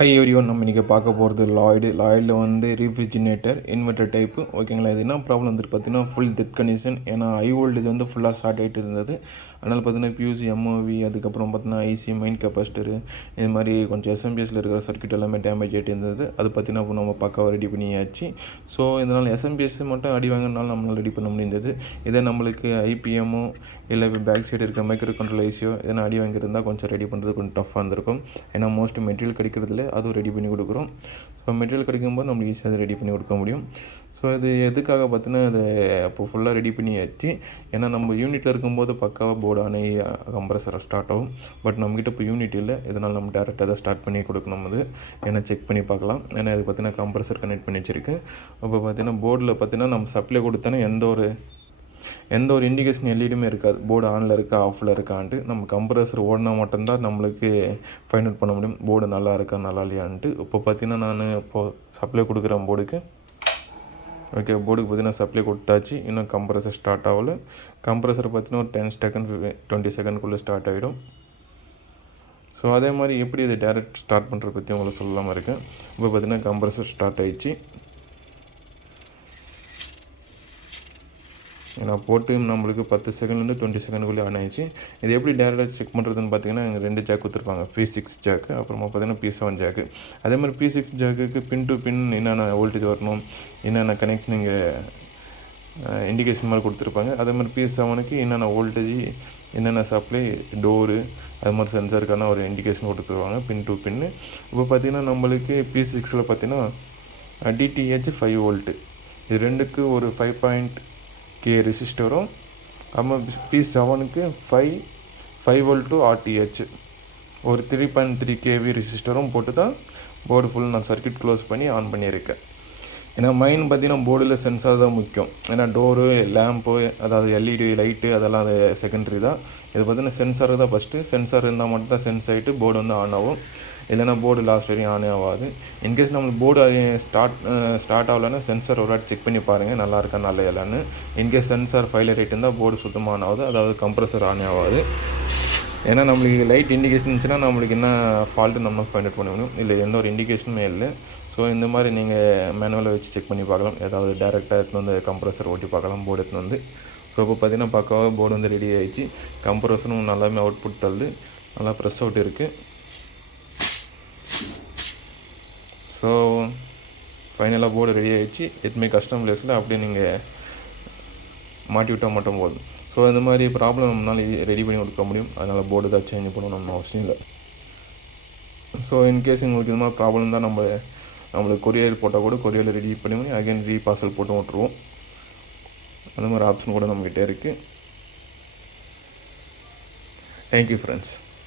High everyone, நம்ம இன்றைக்கி பார்க்க போகிறது லாய்டில் வந்து ரீஃப்ரிஜினேட்டர் இன்வெர்டர் டைப்பு. ஓகேங்களா, இது என்ன ப்ராப்ளம் வந்துட்டு பார்த்தீங்கன்னா ஃபுல் டெட் கண்டிஷன். ஏன்னா ஹை வோல்டேஜ் வந்து ஃபுல்லாக ஸ்டார்ட் ஆகிட்டு இருந்தது. அதனால் பார்த்தீங்கன்னா பியூசி, எம்ஓவி, அதுக்கப்புறம் பார்த்தீங்கன்னா ஐசி, மெயின் கெப்பாசிட்டரு, இது மாதிரி கொஞ்சம் எஸ்எம்பிஎஸ்சில் இருக்கிற சர்க்யூட் எல்லாமே டேமேஜ் ஆகிட்டு இருந்தது. அது பார்த்தீங்கன்னா இப்போ நம்ம பக்காவாக ரெடி பண்ணியாச்சு. ஸோ இதனால் எஸ்எம்பிஎஸ் மட்டும் அடி வாங்கினாலும் நம்மளால் ரெடி பண்ண முடிந்தது. இதே நம்மளுக்கு ஐபிஎம்மோ இல்லை இப்போ பேக் சைடு இருக்க மைக்ரோ கண்ட்ரோல் ஐசியோ எதனா அடி வாங்கியிருந்தால் கொஞ்சம் ரெடி பண்ணுறது கொஞ்சம் டஃப்பாக இருந்திருக்கும். ஏன்னா மோஸ்ட் மெட்டீரியல் கிடைக்கிறதுல அதுவும் ரெடி பண்ணி கொடுக்குறோம். ஸோ மெட்டீரியல் கிடைக்கும்போது நம்மளுக்கு ஈஸியாக அதை ரெடி பண்ணி கொடுக்க முடியும். ஸோ இது எதுக்காக பார்த்தீங்கன்னா அதை இப்போ ஃபுல்லாக ரெடி பண்ணியாச்சு. ஏன்னா நம்ம யூனிட்டில் இருக்கும்போது பக்காவாக போர்டு ஆனே கம்ப்ரஸரை ஸ்டார்ட் ஆகும். பட் நம்மக்கிட்ட இப்போ யூனிட் இல்லை, இதனால் நம்ம டேரெக்டாக அதை ஸ்டார்ட் பண்ணி கொடுக்கணும். அது ஏன்னா செக் பண்ணி பார்க்கலாம். ஏன்னா இது பார்த்தீங்கன்னா கம்ப்ரஸர் கனெக்ட் பண்ணி வச்சுருக்கேன். இப்போ பார்த்தீங்கன்னா போர்டில் பார்த்தீங்கன்னா நம்ம சப்ளை கொடுத்தோன்னா எந்த ஒரு இண்டிகேஷன் எல்இடியுமே இருக்காது. போர்டு ஆனில் இருக்கா ஆஃபில் இருக்கான்ட்டு. நம்ம கம்ப்ரஸர் ஓடினா மட்டும்தான் நம்மளுக்கு ஃபைண்ட் அவுட் பண்ண முடியும் போர்டு நல்லா இருக்கா நல்லா இல்லையான்ட்டு. இப்போ பார்த்தீங்கன்னா நான் இப்போது சப்ளை கொடுக்குறேன் போர்டுக்கு. ஓகே, போர்டுக்கு பார்த்தீங்கன்னா சப்ளை கொடுத்தாச்சு. இன்னும் கம்ப்ரஸர் ஸ்டார்ட் ஆகலை. கம்ப்ரஸர் பார்த்தீங்கன்னா ஒரு 10 செகண்ட் 20 செகண்ட்குள்ளே ஸ்டார்ட் ஆகிடும். ஸோ அதே மாதிரி எப்படி இதை டேரெக்ட் ஸ்டார்ட் பண்ணுறத பற்றி உங்களுக்கு சொல்லாமல் இருக்கேன். இப்போ பார்த்தீங்கன்னா கம்ப்ரஸர் ஸ்டார்ட் ஆகிடுச்சு. நான் போட்டு நம்மளுக்கு 10 செகண்ட்லேருந்து 20 செகண்டுக்குள்ளே ஆன் ஆயிடுச்சு. இது எப்படி டேரெக்டாக செக் பண்ணுறதுன்னு பார்த்தீங்கன்னா இங்கே 2 ஜாக் கொடுத்துருப்பாங்க. P6 ஜாக்கு, அப்புறமா பார்த்தீங்கன்னா P7 ஜாக்கு. அதே மாதிரி P6 ஜாக்குக்கு பின் டு பின் என்னென்ன வோல்டேஜ் வரணும், என்னென்ன கனெக்ஷன் இங்கே இண்டிகேஷன் மாதிரி கொடுத்துருப்பாங்க. அதே மாதிரி P7க்கு என்னென்ன வோல்டேஜ், என்னென்ன சப்ளை, டோரு, அது மாதிரி சென்சாருக்கான ஒரு இண்டிகேஷன் கொடுத்துருவாங்க பின் டு பின்னு. இப்போ பார்த்தீங்கன்னா நம்மளுக்கு P6ல் பார்த்தீங்கன்னா DTH 5 வோல்ட்டு, இது ரெண்டுக்கு ஒரு 5.K ரெசிஸ்டரும், அப்புறம் P7க்கு 5 வோல்ட்டு RTH ஒரு 3.3 kV ரெசிஸ்டரும் போட்டு தான் போர்டு ஃபுல் நான் சர்க்யூட் க்ளோஸ் பண்ணி ஆன் பண்ணியிருக்கேன். ஏன்னா மெயின் பார்த்தீங்கன்னா போர்டில் சென்சார் தான் முக்கியம். ஏன்னா டோரு, லேம்ப்பு, அதாவது எல்இடி லைட்டு அதெல்லாம் அது செகண்டரி தான். இது பார்த்தீங்கன்னா சென்சார் தான் ஃபஸ்ட்டு. சென்சார் இருந்தால் மட்டும் தான் சென்ஸ் ஆகிட்டு போர்டு வந்து ஆன் ஆகும். இல்லைனா போர்டு லாஸ்ட் வரையும் ஆனே ஆகாது. இன்கேஸ் நம்மளுக்கு போர்டு ஸ்டார்ட் ஆகலைன்னா சென்சார் ஒரு செக் பண்ணி பாருங்கள் நல்லா இருக்கா நல்லா இல்லைன்னு. இன்கேஸ் சென்சார் ஃபெயிலியர் ஆகிட்டு இருந்தால் போர்டு சுத்தமாக ஆன் ஆகுது, அதாவது கம்ப்ரஸர் ஆனே ஆகாது. ஏன்னா நம்மளுக்கு லைட் இண்டிகேஷன் இருந்துச்சுன்னா நம்மளுக்கு என்ன ஃபால்ட்டு நம்ம ஃபைண்ட் அவுட் பண்ண முடியும். இல்லை எந்த ஒரு இண்டிகேஷனுமே இல்லை. ஸோ இந்த மாதிரி நீங்கள் மேனுவலை வச்சு செக் பண்ணி பார்க்கலாம். ஏதாவது டேரெக்டாக எடுத்துன்னு வந்து கம்ப்ரஸர் ஓட்டி பார்க்கலாம் போர்டு எடுத்துன்னு வந்து. ஸோ இப்போ பார்த்தீங்கன்னா பக்காவாக போர்டு வந்து ரெடி ஆகிடுச்சு. கம்ப்ரஸரும் நல்லாமே அவுட்புட் தள்ளுது, நல்லா ப்ரெஸ் அவுட் இருக்குது. ஸோ ஃபைனலாக போர்டு ரெடி ஆகிடுச்சு. எதுவுமே கஸ்டம் பிளேஸில் அப்படியே நீங்கள் மாட்டி விட்டால் மட்டும் போதும். ஸோ இந்த மாதிரி ப்ராப்ளம் நம்மளால் ரெடி பண்ணி கொடுக்க முடியும். அதனால் போர்டு தான் சேஞ்ச் பண்ணணும்னு அவசியம் இல்லை. ஸோ இன்கேஸ் உங்களுக்கு இது மாதிரி ப்ராப்ளம் தான் நம்மளுக்கு கொரியர் போட்டால் கூட கொரியரில் ரெடி பண்ணி அகைன் ரீபார்சல் போட்டு விட்ருவோம். அந்த மாதிரி ஆப்ஷன் கூட நம்மக்கிட்டே இருக்குது. Thank you friends.